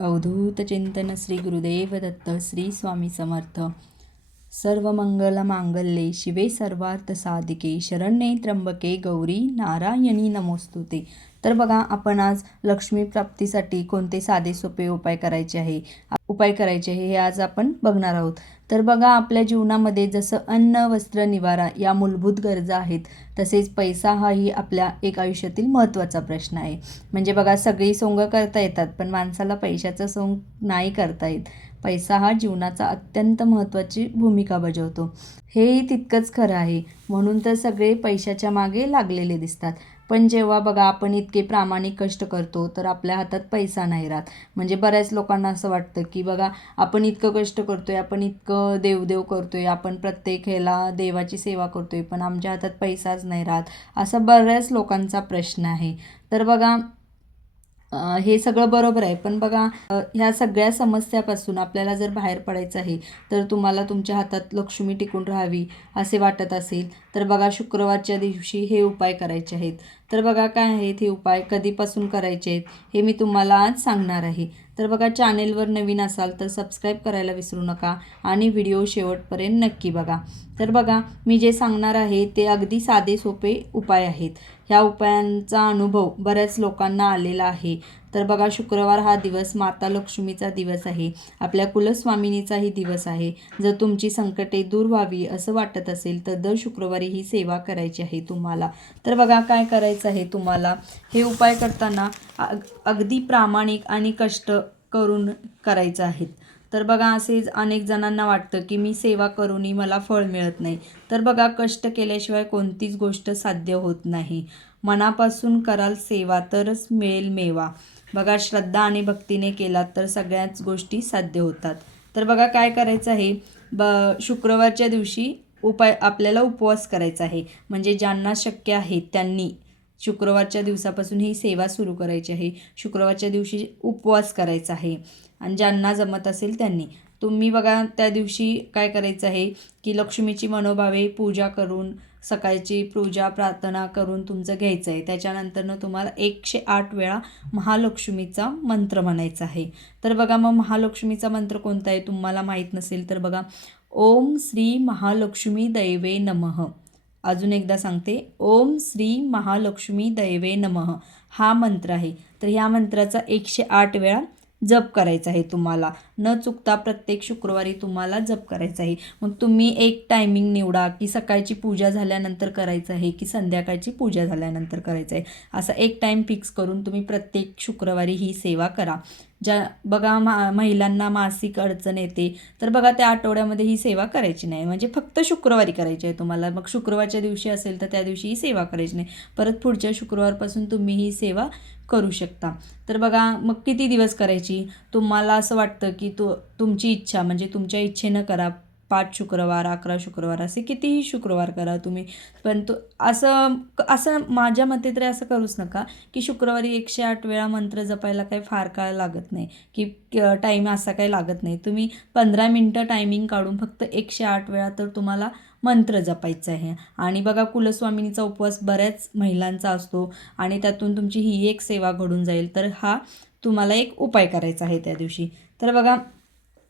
अवधूत चिंतन श्री गुरुदेव दत्त श्री स्वामी समर्थ। सर्व मंगल मांगल्ये शिवे सर्वार्थ साधिके शरण्ये त्र्यंबके गौरी नारायणी नमोस्तुते। तर बघा, आपण आज लक्ष्मी प्राप्तीसाठी कोणते साधे सोपे उपाय करायचे हे आज आपण बघणार आहोत। तर बघा, आपल्या जीवनामध्ये जसं अन्न वस्त्र निवारा या मूलभूत गरजा आहेत, तसेच पैसा हाही आपल्या एक आयुष्यातील महत्त्वाचा प्रश्न आहे। म्हणजे बघा, सगळी सोंग करता येतात, पण माणसाला पैशाचं सोंग नाही करता येत। पैसा हा जीवनाचा अत्यंत महत्त्वाची भूमिका बजावतो, हेही तितकंच खरं आहे। म्हणून तर सगळे पैशाच्या मागे लागलेले दिसतात, पण जेव्हा बघा आपण इतके प्रामाणिक कष्ट करतो तर आपल्या हातात पैसा नाही राहत। म्हणजे बऱ्याच लोकांना असं वाटतं की बघा, आपण इतकं कष्ट करतोय, आपण इतकं देवदेव करतोय, आपण प्रत्येक ह्याला देवाची सेवा करतोय, पण आमच्या हातात पैसाच नाही राहत, असा बऱ्याच लोकांचा प्रश्न आहे। तर बघा, हे सगळं बरोबर आहे, पण बघा, ह्या सगळ्या समस्यापासून आपल्याला जर बाहेर पडायचं आहे, तर तुम्हाला तुमच्या हातात लक्ष्मी टिकून राहावी असे वाटत असेल तर बघा, शुक्रवारच्या दिवशी हे उपाय करायचे आहेत। तर बघा, काय आहेत हे उपाय, कधीपासून करायचे आहेत हे मी तुम्हाला आज सांगणार आहे। तर बघा, चॅनेलवर नवीन असाल तर सबस्क्राईब करायला विसरू नका आणि व्हिडिओ शेवटपर्यंत नक्की बघा। तर बघा, मी जे सांगणार आहे ते अगदी साधे सोपे उपाय आहेत। ह्या उपायांचा अनुभव बऱ्याच लोकांना आलेला आहे। तर बघा, शुक्रवार हा दिवस माता लक्ष्मीचा दिवस आहे, आपल्या कुलस्वामिनीचाही दिवस आहे। जर तुमची संकटे दूर व्हावी असं वाटत असेल तर दर शुक्रवारी ही सेवा करायची आहे तुम्हाला। तर बघा, काय करायचं आहे तुम्हाला, हे उपाय करताना अगदी प्रामाणिक आणि कष्ट करून करायचं आहे। तर बघा, असेच अनेक जणांना वाटतं की मी सेवा करूनही मला फळ मिळत नाही। तर बघा, कष्ट केल्याशिवाय कोणतीच गोष्ट साध्य होत नाही। मनापासून कराल सेवा तरच मिळेल मेवा। बघा, श्रद्धा आणि भक्तीने केलात तर सगळ्याच गोष्टी साध्य होतात। तर बघा, काय करायचं आहे, शुक्रवारच्या दिवशी आपल्याला उपवास करायचा आहे। म्हणजे ज्यांना शक्य आहे त्यांनी शुक्रवारच्या दिवसापासून ही सेवा सुरू करायची आहे। शुक्रवारच्या दिवशी उपवास करायचा आहे आणि ज्यांना जमत असेल त्यांनी तुम्ही बघा, त्या दिवशी काय करायचं आहे की लक्ष्मीची मनोभावे पूजा करून, सकाळची पूजा प्रार्थना करून तुमचं घ्यायचं आहे। त्याच्यानंतरनं तुम्हाला 108 वेळा महालक्ष्मीचा मंत्र म्हणायचा आहे। तर बघा, मग महालक्ष्मीचा मंत्र कोणता आहे तुम्हाला माहीत नसेल तर बघा, ओम श्री महालक्ष्मी दैवे नमः। अजून एकदा सांगते, ओम श्री महालक्ष्मी दैवे नमः हा मंत्र आहे। तर ह्या मंत्राचा 108 वेळा जप करायचा आहे तुम्हाला, न चुकता प्रत्येक शुक्रवारी तुम्हाला जप करायचा आहे। मग तुम्ही एक टायमिंग निवडा की सकाळची पूजा झाल्यानंतर करायचं आहे की संध्याकाळची पूजा झाल्यानंतर करायचं आहे। असा एक टाईम फिक्स करून तुम्ही प्रत्येक शुक्रवारी ही सेवा करा। बघा, महिलांना मासिक अडचण येते, तर बघा त्या आठवड्यामध्ये ही सेवा करायची नाही, म्हणजे फक्त शुक्रवारी करायची आहे तुम्हाला। मग शुक्रवारच्या दिवशी असेल तर त्या दिवशी ही सेवा करायची नाही, परत पुढच्या शुक्रवारपासून तुम्ही ही सेवा करू शकता। तर बघा, मग किती दिवस करायची, तुम्हाला असं वाटतं की तुमची इच्छा, म्हणजे तुमच्या इच्छेनं करा, 5 शुक्रवार 11 शुक्रवार असे कितीही शुक्रवार करा तुम्ही। पण असं माझ्या मते तरी असं करूच नका की शुक्रवारी 108 वेळा मंत्र जपायला काही फार काळ लागत नाही, की टाईम असा काही लागत नाही। तुम्ही 15 मिनटं टायमिंग काढून फक्त 108 वेळा तर तुम्हाला मंत्र जपायचा आहे। आणि बघा, कुलस्वामिनीचा उपवास बऱ्याच महिलांचा असतो आणि त्यातून तुमची ही एक सेवा घडून जाईल। तर हा तुम्हाला एक उपाय करायचा आहे त्या दिवशी। तर बघा,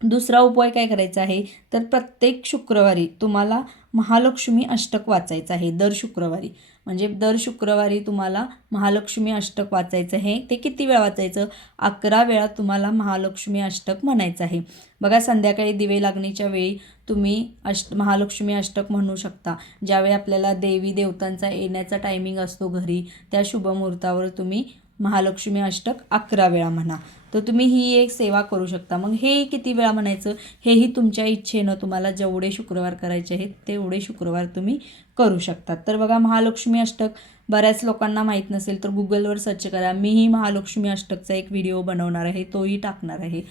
दुसरा उपाय काय करायचा आहे, तर प्रत्येक शुक्रवारी तुम्हाला महालक्ष्मी अष्टक वाचायचं आहे। दर शुक्रवारी, म्हणजे दर शुक्रवारी तुम्हाला महालक्ष्मी अष्टक वाचायचं आहे। ते किती वेळा वाचायचं, 11 वेळा तुम्हाला महालक्ष्मी अष्टक म्हणायचं आहे। बघा, संध्याकाळी दिवे लागणीच्या वेळी तुम्ही महालक्ष्मी अष्टक म्हणू शकता। ज्यावेळी आपल्याला देवी देवतांचा येण्याचा टायमिंग असतो घरी, त्या शुभमुहूर्तावर तुम्ही महालक्ष्मी अष्टक 11 वेळा म्हणा। तर तुम्ही ही एक सेवा करू शकता। मग हे किती वेळा म्हणायचं हेही तुमच्या इच्छेनं, तुम्हाला जेवढे शुक्रवार करायचे आहेत तेवढे शुक्रवार तुम्ही करू शकता। तर बघा, महालक्ष्मी अष्टक बऱ्याच लोकांना माहीत नसेल तर गुगलवर सर्च करा, मीही महालक्ष्मी अष्टकचा एक व्हिडिओ बनवणार आहे, तोही टाकणार आहे।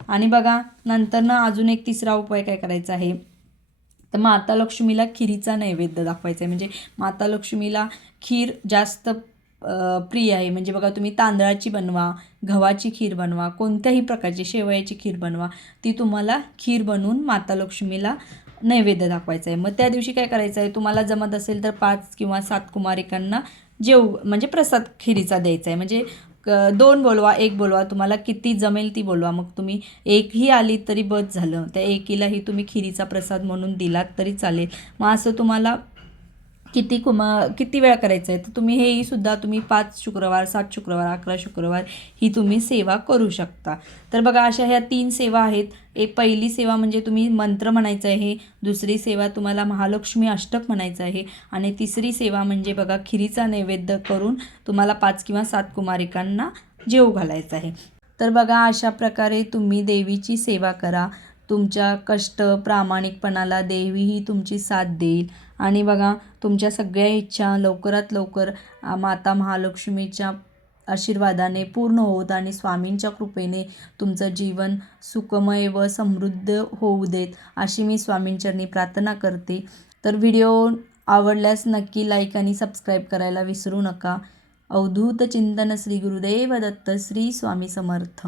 आणि बघा, नंतर अजून एक तिसरा उपाय काय करायचा आहे, तर माता लक्ष्मीला खिरीचा नैवेद्य दाखवायचा आहे। म्हणजे माता लक्ष्मीला खीर जास्त प्रिय आहे। म्हणजे बघा, तुम्ही तांदळाची बनवा, गव्हाची खीर बनवा, कोणत्याही प्रकारची शेवयाची खीर बनवा, ती तुम्हाला खीर बनवून माता लक्ष्मीला नैवेद्य दाखवायचा आहे। मग त्या दिवशी काय करायचं आहे, तुम्हाला जमत असेल तर 5 किंवा 7 कुमारिकांना म्हणजे प्रसाद खिरीचा द्यायचा आहे। म्हणजे 2 बोलवा, 1 बोलवा, तुम्हाला किती जमेल ती बोलवा. मग तुम्ही एकही आली तरी बस झालं. त्या एकीलाही तुम्ही खिरीचा प्रसाद म्हणून दिलात तरी चालेल. मग असं तुम्हाला किती वेळा करायचं आहे तर तुम्ही हेही सुद्धा तुम्ही 5 शुक्रवार, 7 शुक्रवार, 11 शुक्रवार ही तुम्ही सेवा करू शकता. तर बघा अशा ह्या 3 सेवा आहेत. पहिली सेवा म्हणजे तुम्ही मंत्र म्हणायचं आहे, दुसरी सेवा तुम्हाला महालक्ष्मी अष्टक म्हणायचं आहे आणि तिसरी सेवा म्हणजे बघा खिरीचा नैवेद्य करून तुम्हाला 5 किंवा 7 कुमारिकांना जेवू घालायचं आहे. तर बघा अशा प्रकारे तुम्ही देवीची सेवा करा. तुमच्या कष्ट प्रामाणिकपणाला देवीही तुमची साथ देईल आणि बघा तुमच्या सगळ्या इच्छा लवकरात लवकर माता महालक्ष्मीच्या आशीर्वादाने पूर्ण होत आणि स्वामींच्या कृपेने तुमचं जीवन सुखमय व समृद्ध होऊ देत अशी मी स्वामींचरणी प्रार्थना करते. तर व्हिडिओ आवडल्यास नक्की लाईक आणि सबस्क्राईब करायला विसरू नका. अवधूत चिंतन श्री गुरुदेव दत्त श्री स्वामी समर्थ.